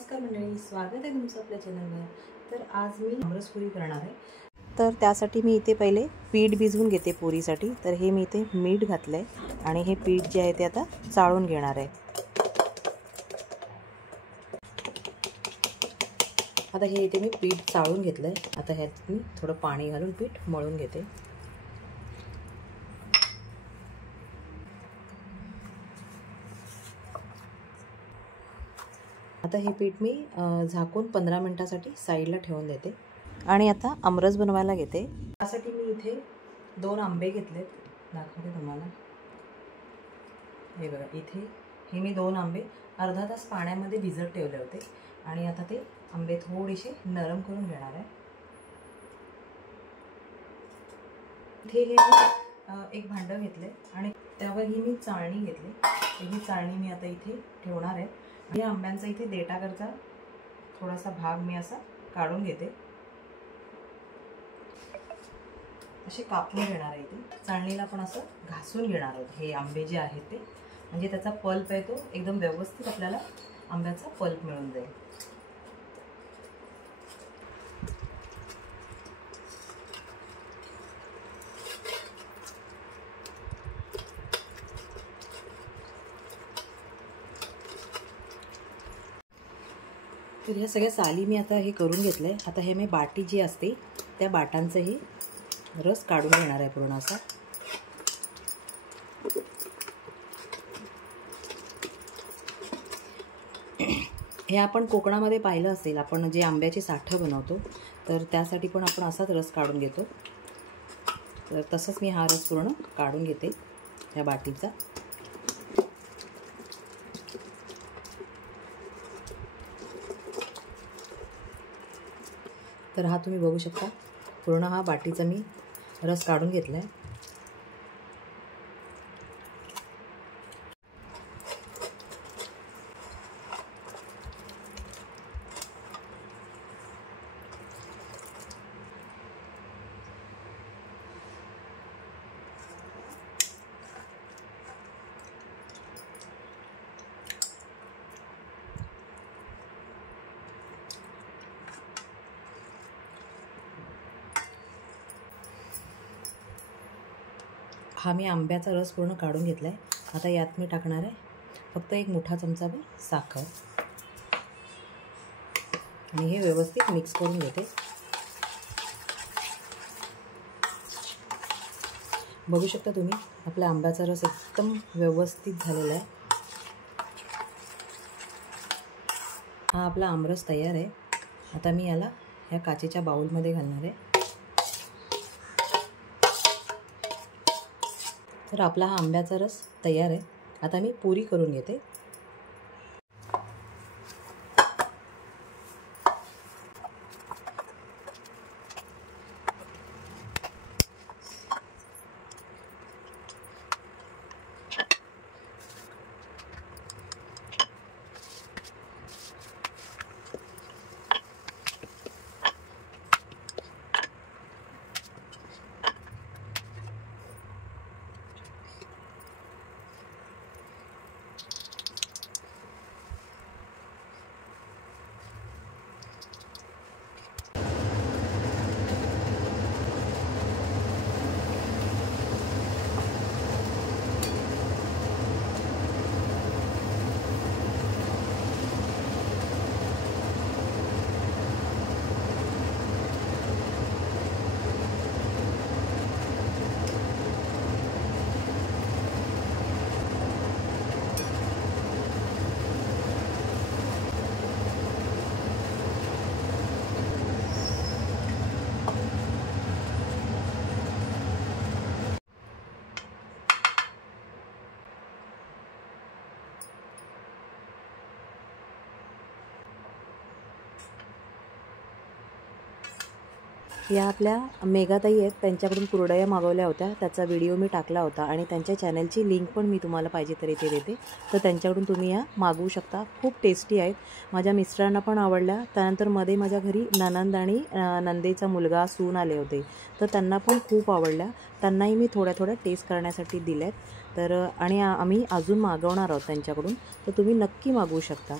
नमस्कार मंडळी, स्वागत आहे तुमचं आपल्या चॅनलवर। तर आज मी आमरस पुरी करणार आहे। तर त्यासाठी मी इथे पहिले पीठ भिजवून घेते पुरीसाठी। तर हे मी इथे मीठ घातलंय आणि हे पीठ जे आहे ते आता चाळून घेणार आहे। आता हे इथे मी पीठ चाळून घेतलंय। आता ह्यात मी थोडं पाणी घालून पीठ मळून घेते। आता हे पीठ मी झाकून 15 मिनिटांसाठी साईडला ठेवून देते आणि आता आमरस बनवायला घेते। त्यासाठी मी इथे 2 आंबे घेतलेत, दाखवते तुम्हाला। हे बघा, इथे हे मी 2 आंबे अर्धा तास पाण्यामध्ये भिजत ठेवले होते आणि आता ते आंबे थोडेसे नरम करून घेणार आहे। इथे हे एक भांडं घेतले आणि त्यावर ही मी चाळणी घेतली। ही चाळणी मी आता इथे ठेवणार आहे। या आंब्यांचा इथे देठावरचा थोडासा भाग मी असा काढून घेते। असे कापून घेणार आहे। इथे चाळणीला पण असं घासून घेणार आहोत हे आंबे जे आहेत ते, म्हणजे त्याचा पल्प आहे तो एकदम व्यवस्थित आपल्याला आंब्याचा पल्प मिळून जाईल। तर ह्या सगळ्या साली मी आता हे करून घेतलंय। आता हे मी बाटी जी असते त्या बाटांचं हे रस काढून घेणार आहे पूर्ण असा। हे आपण कोकणामध्ये पाहिलं असेल, आपण जे आंब्याचे साठं बनवतो तर त्यासाठी पण आपण असाच रस काढून घेतो। तर तसंच मी हा रस पूर्ण काढून घेते या बाटीचा। तर हा तुम्ही बघू शकता, पूर्ण हा बाटीचा मी रस काढून घेतलाय। हा मी आंब्याचा रस पूर्ण काढून घेतलाय। आता यात मी टाकणार आहे फक्त 1 मोठा चमचाभर साखर आणि हे व्यवस्थित मिक्स करून घेते। बघू शकता तुम्ही, आपला आंब्याचा रस एकदम व्यवस्थित झालेला आहे। हा आपला आमरस तयार आहे। आता मी याला ह्या काचेच्या बाउलमध्ये घालणार आहे। तर आपला हा आंब्याचा रस तयार आहे। आता मी पुरी करून घेते। या आपल्या मेघाताई आहेत, त्यांच्याकडून कुरडया मागवल्या होत्या। त्याचा व्हिडिओ मी टाकला होता आणि त्यांच्या चॅनलची लिंक पण मी तुम्हाला पाहिजे तर इथे देते। तर त्यांच्याकडून तुम्ही या मागवू शकता। खूप टेस्टी आहेत, माझ्या मिस्टरांना पण आवडल्या। त्यानंतर मध्ये माझ्या घरी ननंद आणि नंदेचा मुलगा सून आले होते, तर त्यांना पण खूप आवडल्या। त्यांनाही मी थोड्या थोड्या टेस्ट करण्यासाठी दिल्यात। तर आणि आम्ही अजून मागवणार आहोत त्यांच्याकडून, तर तुम्ही नक्की मागवू शकता।